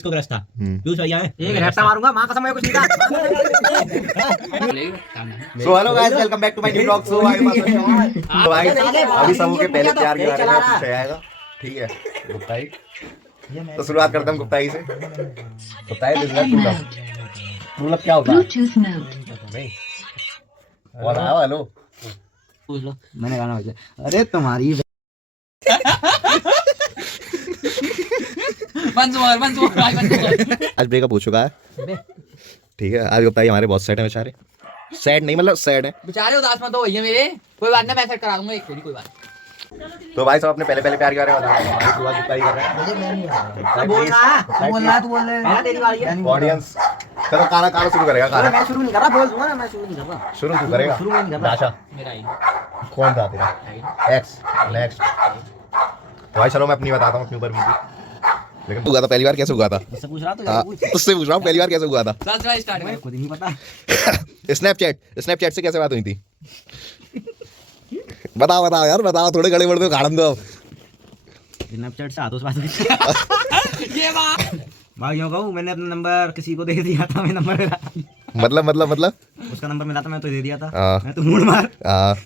इसको ग्रस्त था व्यूज भैया है एक रैप्टा मारूंगा मां कसम मैं कुछ नहीं था। So hello guys, welcome back to my new vlog. So भाई अभी सबके पहले प्यार के बारे में कुछ आएगा, ठीक है। गुप्ताई तो शुरुआत करते हैं गुप्ताई से। गुप्ताई दिस इज ट्रू लव क्या होता है? नहीं बोला हेलो पूछ लो, मैंने गाना बजा। अरे तुम्हारी आज ब्रेकअप हो चुका है, ठीक है। आज गुप्ताई हमारे बहुत सैड है बेचारे। सैड नहीं मतलब सैड है बेचारे, उदास मत हो भैया मेरे। कोई बात नहीं, मैं सेट करा दूंगा एक कोई बात। तो भाई सब अपने पहले प्यार के बारे में बताओ। शुरुआत गुप्ताई कर रहे हैं। बोलना तू बोल रहा तेरी बारी है। ऑडियंस चलो कारा शुरू करेगा। कारा मैं शुरू नहीं कर रहा, बोल दूंगा ना, मैं शुरू नहीं कर रहा। शुरू तू करेगा। शुरू नहीं कर रहा। आशा मेरा ही कौन था तेरा? X next. तो भाई चलो मैं अपनी बताता हूँ अपने ऊपर बीती। लेकिन तू हुआ था पहली बार कैसे हुआ था? मुझसे पूछ रहा तो उससे पूछ रहा हूँ पहली बार कैसे हुआ था? स्टार्ट में खुद ही नहीं पता। स्नैपचैट से कैसे बात हुई थी? बताओ यार, बताओ। थोड़े गड़े बड़े गाड़न दो। स्नैपचैट से हाथों से बात हुई। ये बात भाई यूं कहूं, मैंने अपना नंबर किसी को दे दिया था। मैं नंबर मतलब उसका नंबर मिला था, मैं तो दे दिया था। मैं तो मूड मार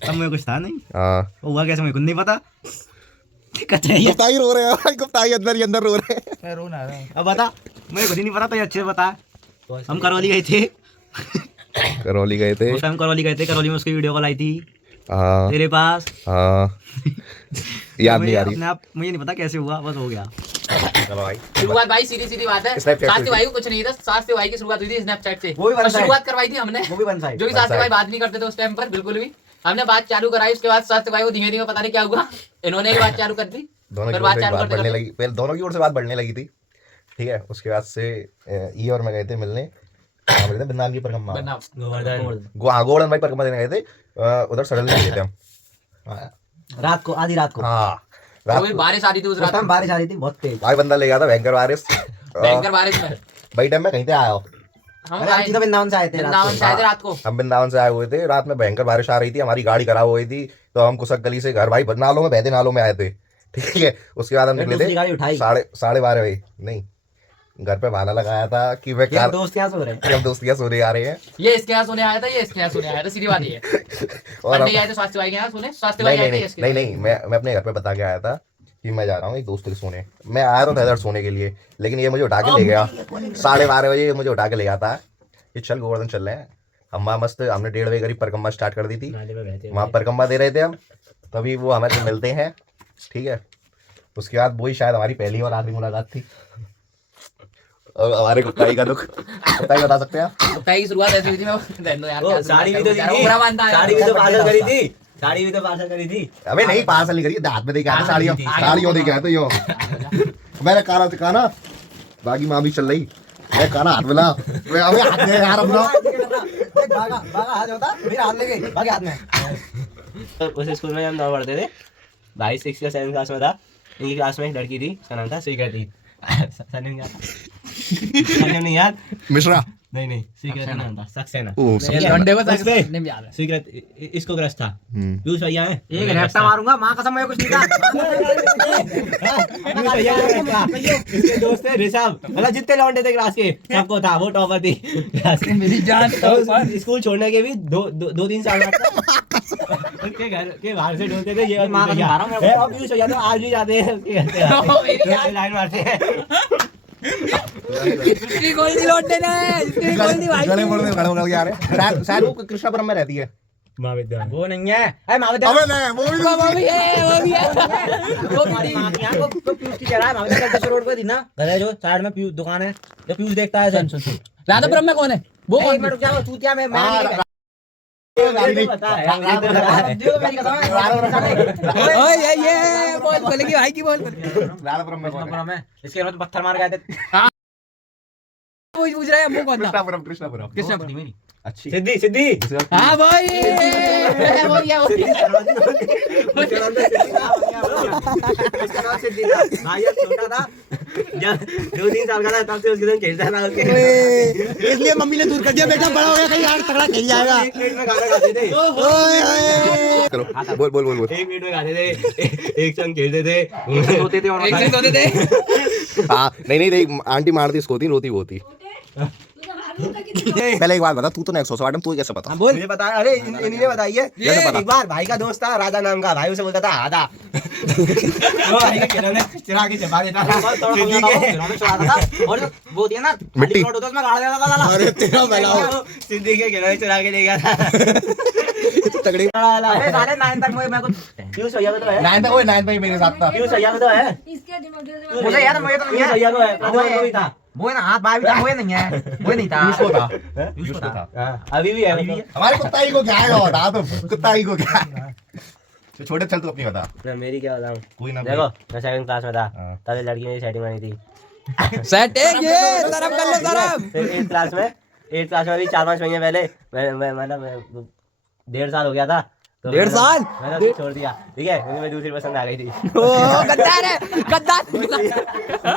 तब मुझे कुछ था नहीं। हुआ कैसे मुझे खुद नहीं पता। गुप्ताई रो रहे हैं भाई, गुप्ताई अंदर ही अंदर रो रहे हैं। मैं रोना है। अब बता, मुझे खुद ही नहीं पता तो अच्छे से बता। हम करौली गए थे। उस टाइम करौली गए थे। करौली में उसकी वीडियो कॉल आई थी तेरे पास। याद नहीं आ रही। अपने आप मुझे नहीं पता कैसे हुआ, बस हो गया। चलो भाई शुरुआत भाई सीधी बात है। साथ भाई को कुछ नहीं था। साथ भाई की शुरुआत हुई थी स्नैपचैट से। वो भी शुरुआत करवाई थी हमने, वो भी बन साइड। जो कि साथ भाई बात नहीं करते थे उस टाइम पर बिल्कुल भी। हमने बात चालू कराई, उसके बाद साथ भाई को धीमे धीमे पता नहीं क्या हुआ, इन्होंने भी बात चालू कर दी। दोनों की ओर से बात बढ़ने लगी। पहले दोनों की ओर से बात बढ़ने लगी थी, ठीक है। उसके बाद से ये और मैं गए थे मिलने। बिंदान की परिक्रमा, गोवर्धन भाई परिक्रमा देने गए थे। उधर सडनली गए थे हम रात को, आधी रात को। हाँ बारिश आ रही थी उस रात। बारिश आ रही थी बहुत तेज। भाई बंदा ले गया था भयंकर बारिश। भयंकर बारिश में भाई टाइम में कहीं थे आया हो। हम वृंदावन से आए थे रात को। हम वृंदावन से आए हुए थे। रात में भयंकर बारिश आ रही थी, हमारी गाड़ी खराब हो गई थी। तो हम कुसक गली से घर भाई नालों में बहते नालों में आए थे, ठीक है। उसके बाद हम निकले थे 12:30 बजे। नहीं, घर पे बहाना लगाया था कि मैं क्या दोस्त क्या सो रहे हैं। हम दोस्त क्या सोने आ रहे हैं। ये इसके यहाँ सोने आया था, ये इसके यहाँ सोने आया था। सीधी बात ये है। और आए थे स्वास्थ्य भाई के यहाँ सोने। स्वास्थ्य भाई आए थे। नहीं, मैं अपने घर पे बता के आया था कि मैं जा रहा हूँ एक दोस्त के सोने। मैं आया तो था इधर सोने के लिए, लेकिन ये मुझे उठा के ले गया 12:30 बजे। मुझे उठा के ले गया था कि चल गोवर्धन चल रहे हैं। हम वहाँ मस्त, हमने 1:30 बजे करीब परिक्रमा स्टार्ट कर दी थी। वहाँ परिक्रमा दे रहे थे हम, तभी वो हमें मिलते हैं, ठीक है। उसके बाद वही शायद हमारी पहली और आखिरी मुलाकात थी। और हमारे गुप्ताई का दुख गुप्ताई बता सकते हैं आप? गुप्ताई की शुरुआत ऐसी हुई थी। मैं साड़ी भी तो पार्सल करी थी। अबे नहीं, पार्सल नहीं करी, हाथ में देके आया था साड़ियों देके आया था यो। मैंने काना बाकी माँ भी चल रही। मैं काना हाथ मिला, अबे हाथ में यार अपना भागा हाथ होता मेरा हाथ लेके भागे हाथ में। उस स्कूल में हम दौड़ पढ़ते थे भाई। 6 या 7 क्लास में था। इनकी क्लास में एक लड़की थी, उसका नाम था स्वीकृति। सरनेम नहीं याद। मिश्रा नहीं स्वीकृति नाम था। सक्सेना। स्वीकृति इसको ग्रस्त था व्यूज भैया है। एक रैप्टा मारूंगा मां कसम मैं कुछ नहीं था। इसके दोस्त थे ऋषभ, मतलब जितने लौंडे थे क्लास के सबको था। वो टॉपर थी क्लास की, मेरी जान। स्कूल छोड़ने के भी 2-3 साल बाद उनके घर के बाहर से ढूंढते थे। ये मां कसम मारा मैं। अब व्यूज भैया तो आज भी जाते हैं उसके घर पे, लाइन मारते हैं। इसकी गोल नहीं लौटने ना, इसकी गोल नहीं भाई। गले मोड़ में खड़े होकर के आ रहे हैं। शायद वो कृष्णापुरम में रहती है। महाविद्यालय वो नहीं है। अरे महाविद्यालय अबे नहीं, वो भी है। वो पीयूष की चढ़ा है महाविद्यालय रोड पे थी ना। घर है जो साइड में पीयूष दुकान है, जो पीयूष देखता है। सुन राधापुरम में कौन है वो? कौन मैं रुक जाओ चूतिया में। ये बोल बोलेगी भाई की बोल। राधापुरम में इसके बाद पत्थर मार गए थे। पूछ रहा है वो कौन था? कृष्णापुरम अच्छी सिद्धि। हाँ भाई छोटा था जब 2-3 साल का था, तब से उसके साथ खेलता था। इसलिए मम्मी ने दूर कर दिया, बेटा बड़ा हो गया कहीं यार तगड़ा खेल जाएगा। एक मिनट में खाना खाते थे। बोल एक मिनट में खाते थे, एक संग खेलते थे, सोते थे। हाँ नहीं देख आंटी मारती इसको होती रोती वो थी। पहले एक बात बता, तू तो नेक्स्ट हो तू कैसे पता? बोल मुझे पता। अरे इन्हीं बताई है। एक बार भाई का दोस्त था राजा नाम का, भाई उसे बोलता था आधा। वो भाई के खिलौने चुरा के चबा देता था। खिलौने चुराता था और वो दिया ना मिट्टी प्लॉट होता उसमें गाड़ देता था। अरे तेरा भला सिद्धि के खिलौने चुरा के ले गया था। तगड़ी। अरे साले 9 तक मैं को पीयूष भैया में तो है। 9 तक ओए 9 भाई मेरे साथ था। पीयूष भैया में तो है। इसके दिमाग मुझे याद है, मुझे तो नहीं है। भैया को है, प्रदीप को भी था। वो है ना हाथ बाहर भी था, वो नहीं है, वो नहीं था। उसको था। उसको था। हाँ, अभी भी है, अभी भी है। हमारे कुत्ताई को क्या है बता तो, कुत्ताई को क्या है? तो छोटे चल तू अपनी बता। मैं मेरी क्या बताऊं? कोई ना देखो मैं 7th क्लास में था, हाँ। तब एक लड़की मेरी सेटिंग बनी थी। सेटिंग ये तरफ कर लो तरफ। फिर 8th क्लास में भी 4-5 महीने पहले मैं मतलब 1.5 साल हो गया था। तो 1.5 साल? मैंने उसे छोड़ दिया, ठीक है, क्योंकि मैं दूसरी पसंद आ गई थी। ओ गद्दार है, गद्दार।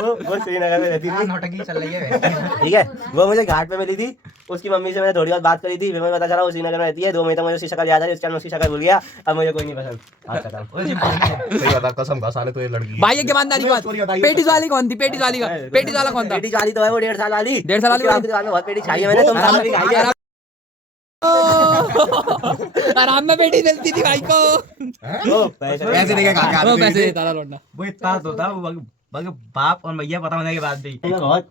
वो श्रीनगर में रहती थी, नौटंकी चल रही है। ठीक है। वो मुझे घाट पे मिली थी, उसकी मम्मी से मैंने थोड़ी बहुत बात करी थी, फिर मुझे पता चला वो श्रीनगर में रहती है। 2 महीने तक मुझे उसकी शक्ल याद है, उसके बाद उसकी शक्ल भूल गया। अब मुझे कोई नहीं पसंद। आज खत्म। सही बता कसम का साले तो ये लड़की। भाई ये ईमानदारी बात। पेटिस वाली कौन थी? पेटिस वाली का पेटिस वाला कौन था? पेटी चाली तो है वो 1.5 साल वाली। 1.5 साल वाली उसके बाद बहुत पेटी खाई है मैंने, तुम सामने भी खाई है। आराम में पेटिस मिलती थी भाई को। ओ, पैसे देके खा के वो आते पैसे थे। देता था लौंडा। वो इतना तो था, वो बाप और भैया पता होने के बाद भी बहुत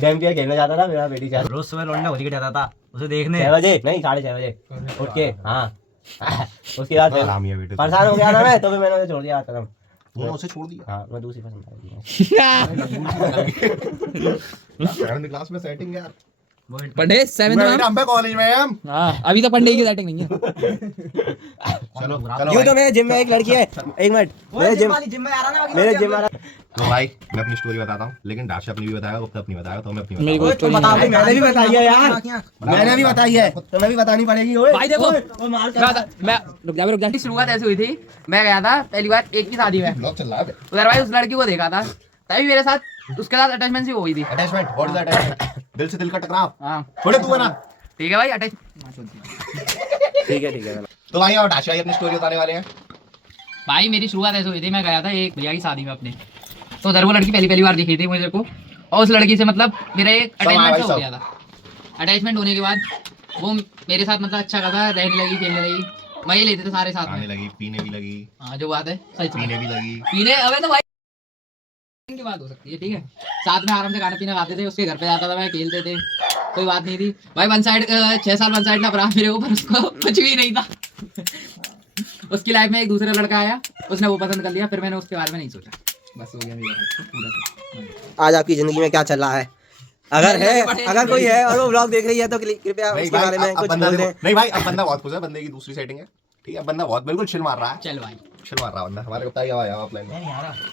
गेम किया खेलने जाता था मेरा बेटी चाल। रोज सुबह लौंडा होली के जाता था उसे देखने। 6 बजे नहीं 6:30 बजे उठ के। हाँ उसके बाद फिर आराम ही है बेटे। परेशान हो गया था मैं, तो फिर मैंने उसे छोड़ दिया खत्म। तूने उसे छोड़ दिया। हाँ मैं दूसरी पसंद आ गई। 7th क्लास में सेटिंग यार। पढ़े 7th में हम पे कॉलेज में हम। हाँ अभी तो पंडे की सेटिंग नहीं है। चलो यूँ तो मेरे जिम में एक लड़की है, एक मिनट, मेरे जिम में आ रहा ना मेरे जिम वाला। तो भाई मैं अपनी स्टोरी बताता हूँ, लेकिन दाशा अपनी भी बताएगा, गुप्ता अपनी बताएगा, तो मैं अपनी मेरी बताऊंगा। कोई स्टोरी नहीं है। मैंने भी बताई है यार, मैंने भी बताई है, तुम्हें भी बतानी पड़ेगी। ओए भाई देखो मैं रुक जा। शुरुआत ऐसे हुई थी, मैं गया था पहली बार एक की शादी में, ब्लॉग चल रहा है। उधर भाई उस लड़की को देखा था, तभी मेरे साथ उसके साथ अटैचमेंट सी हो गई थी। Attachment, what is attachment? दिल से दिल का टकराव। हाँ छोड़े तू है ना। ठीक है भाई अटैच। ठीक है। तो भाई और दाशा अपनी स्टोरी बताने वाले हैं। भाई मेरी शुरुआत ऐसे हुई थी, मैं गया था एक भैया की शादी में अपने, तो उधर वो लड़की पहली बार दिखी थी मुझे को, और उस लड़की से मतलब मेरा एक अटैचमेंट हो गया था। अटैचमेंट होने के बाद वो मेरे साथ मतलब अच्छा खासा रहने लगी, खेलने लगी, मजे लेते थे सारे साथ आने में। लगी, पीने भी लगी। हाँ जो बात है सच में। पीने भी लगी। पीने अबे तो भाई की बात हो सकती है, ठीक है। साथ में आराम से खाना पीना खाते थे, उसके घर पे जाता था मैं, खेलते थे, कोई बात नहीं थी भाई। 1 साइड 6 साल 1 साइड ना रहा मेरे ऊपर, उसको कुछ भी नहीं था। उसकी लाइफ में एक दूसरा लड़का आया, उसने वो पसंद कर लिया, फिर मैंने उसके बारे में नहीं सोचा, बस हो गया मेरा पूरा। आज आपकी जिंदगी में क्या चल रहा है? अगर कोई है और वो व्लॉग देख रही है तो कृपया नहीं उसके भाई, बारे में अब कुछ बंदा बोल देखो- दें। नहीं भाई अब बंदा बहुत खुश है, बंदे की दूसरी सेटिंग है, ठीक है। बंदा बहुत बिल्कुल चिल मार रहा है, चल भाई चिल मार रहा है बंदा। हमारे गुप्ताई का आया ऑफलाइन में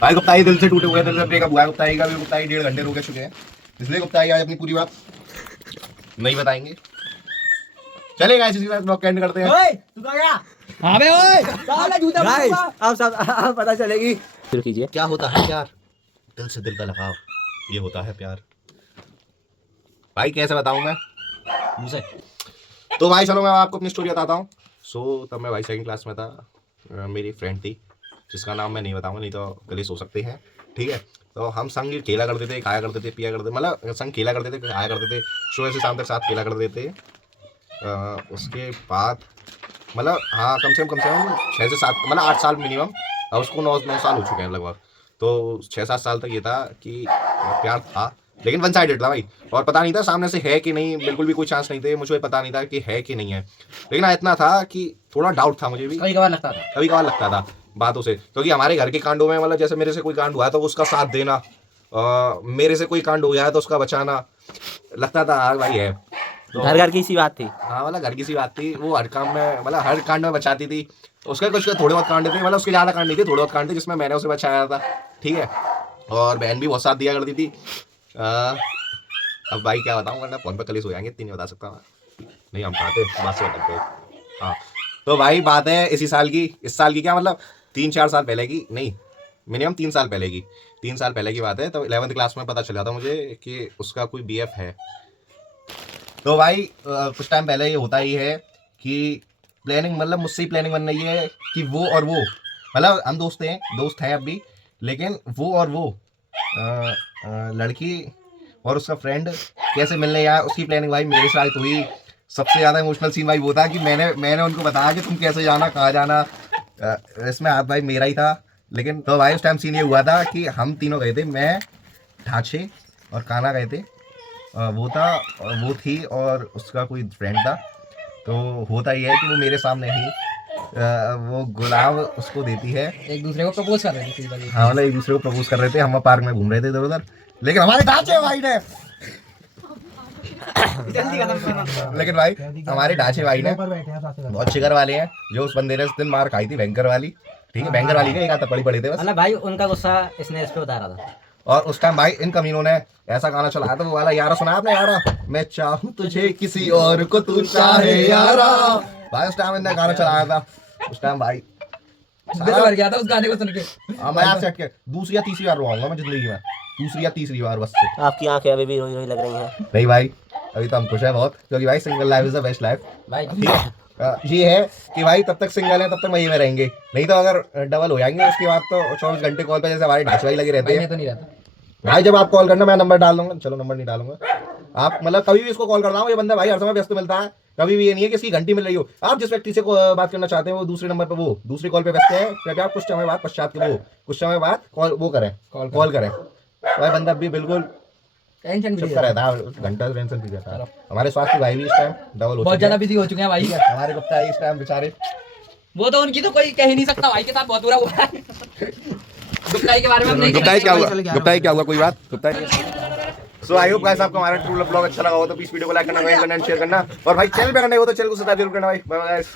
भाई, गुप्ताई दिल से टूटे हुए, दिल से ब्रेकअप हुआ है गुप्ताई का भी। गुप्ताई 1.5 घंटे रुके चुके हैं, इसलिए गुप्ताई आज अपनी पूरी बात नहीं बताएंगे। चलेगा इसी के साथ ब्लॉग एंड करते हैं। तू कहाँ गया? हाँ बे ओए साला जूता गाइस अब सब अब पता चलेगी। शुरू कीजिए। क्या होता है प्यार? दिल से दिल का लगाव, ये होता है प्यार। भाई कैसे बताऊं मैं मुझे? तो भाई चलो मैं आपको अपनी स्टोरी बताता हूँ। तब मैं भाई 2nd क्लास में था, मेरी फ्रेंड थी जिसका नाम मैं नहीं बताऊंगा, नहीं तो गले सो सकते हैं, ठीक है। तो हम संग खेला करते थे, खाया करते थे, पिया करते थे, मतलब संग खेला करते थे, खाया करते थे, सुबह से शाम तक साथ खेला करते थे। उसके बाद मतलब हाँ कम से कम 6 से 7 मतलब 8 साल मिनिमम, और उसको 9 साल हो चुके हैं लगभग। तो 6-7 साल तक ये था कि प्यार था, लेकिन 1 साइडेड था भाई, और पता नहीं था सामने से है कि नहीं, बिल्कुल भी कोई चांस नहीं थे, मुझे पता नहीं था कि है कि नहीं है। लेकिन इतना था कि थोड़ा डाउट था मुझे भी, कभी कभार लगता था। कभी कभार लगता था बातों से, क्योंकि हमारे घर के कांडों में मतलब जैसे मेरे से कोई कांड हुआ है तो उसका साथ देना, मेरे से कोई कांड हो गया है तो उसका बचाना, लगता था हाँ भाई है। तो घर की सी बात थी। हाँ मतलब घर की सी बात थी, वो हर काम में मतलब हर कांड में बचाती थी। उसके कुछ थोड़े बहुत कांड थे, मतलब उसके ज़्यादा कांड नहीं थे, थोड़े बहुत कांड थे जिसमें मैंने उसे बचाया था, ठीक है। और बहन भी बहुत साथ दिया करती थी। अब भाई क्या बताऊँ, वरना फोन पर कलेश हो जाएंगे, इतनी नहीं बता सकता नहीं, हम खाते बात से बताते। हाँ तो भाई बात है इसी साल की, इस साल की क्या मतलब 3-4 साल पहले की, नहीं मिनिमम 3 साल पहले की, 3 साल पहले की बात है। तो 11th क्लास में पता चला था मुझे कि उसका कोई BF है। तो भाई कुछ टाइम पहले ये होता ही है कि प्लानिंग मतलब मुझसे ही प्लानिंग बन रही है कि वो और वो मतलब हम दोस्त हैं अब भी, लेकिन वो और वो लड़की और उसका फ्रेंड कैसे मिलने आया, उसकी प्लानिंग भाई मेरे साथ हुई। सबसे ज़्यादा इमोशनल सीन भाई वो था कि मैंने उनको बताया कि तुम कैसे जाना, कहाँ जाना। इसमें हाथ भाई मेरा ही था। लेकिन तो भाई उस टाइम सीन ये हुआ था कि हम तीनों गए थे, मैं, ढांचे और काना गए थे। वो था, वो थी और उसका कोई फ्रेंड था। तो होता ही है कि वो मेरे सामने ही वो गुलाब उसको देती है। एक दूसरे को प्रपोज कर रहे थे। हाँ मतलब एक दूसरे को प्रपोज कर रहे थे। हम पार्क में घूम रहे थे इधर उधर, लेकिन हमारे ढांचे भाई ने लेकिन भाई हमारे ढांचे भाई ने बहुत शिकर वाले हैं। जो उस बंदे ने उस दिन मार खाई थी बैंकर वाली, ठीक है, बैंकर वाली के एक हाथ पड़ी थे बस। मतलब भाई उनका गुस्सा इसने इस पे उतारा था। और उस टाइम भाई इन कमीनों ने ऐसा गाना चलाया था, वो वाला यारा सुना आपने, यारा मैं चाहूं तुझे किसी और को तू चाहे यारा। भाई उस टाइम इनने गाना चलाया था। उस टाइम भाई दिल भर गया था उस गाने को सुन के। मैं आपसे हट के दूसरी या तीसरी बार रोऊंगा मैं जिंदगी में, दूसरी या तीसरी बार बस से। आपकी आंखें अभी भी रोई रोई लग रही हैं। नहीं भाई अभी तो हम खुश हैं बहुत, क्योंकि भाई single life is the best life भाई ठीक है। ये है कि भाई तब तक सिंगल है तब तक मजे में रहेंगे, नहीं तो अगर डबल हो जाएंगे उसके बाद तो 24 घंटे कॉल पे जैसे हमारे ढांचवाई लगे रहते भाई हैं। मैं तो नहीं रहता भाई जब आप कॉल करना मैं नंबर डाल दूंगा, चलो नंबर नहीं डालूंगा, आप मतलब कभी भी इसको कॉल करना हो, ये बंदा भाई हर समय व्यस्त मिलता है। कभी भी ये नहीं है कि इसकी घंटी मिल रही हो। आप जिस व्यक्ति से बात करना चाहते हैं वो दूसरे नंबर पे, वो दूसरी कॉल पे व्यस्त है, कृपया आप कुछ समय बाद पश्चात के वो कुछ समय बाद कॉल करें। भाई बंदा भी बिल्कुल टेंशन चुप रहता है, घंटा टेंशन भी रहता है। हमारे स्वास्थ्य भाई भी इस टाइम डबल हो बहुत ज्यादा बिजी हो चुके हैं भाई। हमारे गुप्ता है इस टाइम बेचारे, वो तो उनकी तो कोई कह ही नहीं सकता, भाई के साथ बहुत बुरा हुआ है। गुप्ताई के बारे में हम नहीं गुप्ता क्या हुआ, कहना। गुप्ता क्या हुआ, कोई बात गुप्ता। सो आई होप गाइस आपको हमारा ट्रू लव ब्लॉग अच्छा लगा हो तो प्लीज वीडियो को लाइक करना, कमेंट करना, शेयर करना, और भाई चैनल पे करना हो तो चैनल को सब्सक्राइब जरूर करना भाई। Bye bye guys.